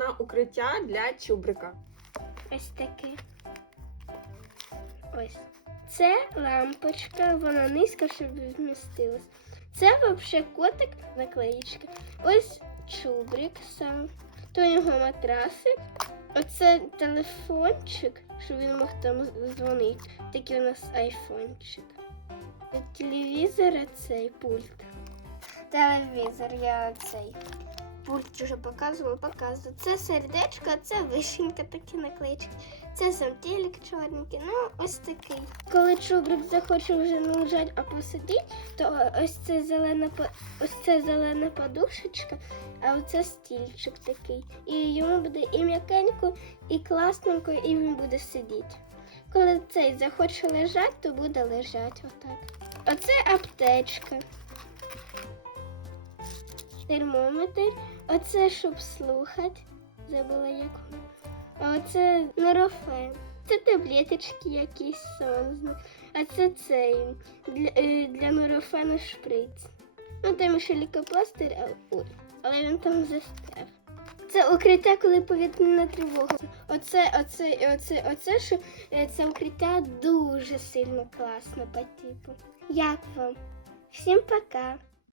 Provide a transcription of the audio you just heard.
на укриття для чубрика. Ось таке. Ось. Це лампочка, вона низька, щоб вмістилась. Це взагалі котик наклеїчка. Ось чубрик сам. То його матрасик. Оце телефончик, щоб він мог там дзвонити. Такий у нас айфончик. Телевізор а цей пульт. Телевізор, я цей. Пульт вже показувала, показувала. Це сердечко, це вишенька такі наклеїчки. Це сам телек чорненький, ну ось такий. Коли чубрик захоче вже не лежать, а посидіть, то ось це зелена ось це зелена подушечка, а оце стільчик такий. І йому буде і м'якенько, і класненько, і він буде сидіти. Коли цей захоче лежати, то буде лежати отак. Оце аптечка. Термометр. Оце щоб слухати. Забула як. А оце норофен. Це таблеточки якісь сон. А це цей для, е, для норофену шприц. Ну там ще лікопластир, а, ой, але він там застряв. Це укриття, коли повітряна тривога. Оце, оце, оце, оце, що е, це укриття дуже сильно класно по типу. Як вам? Всім пока!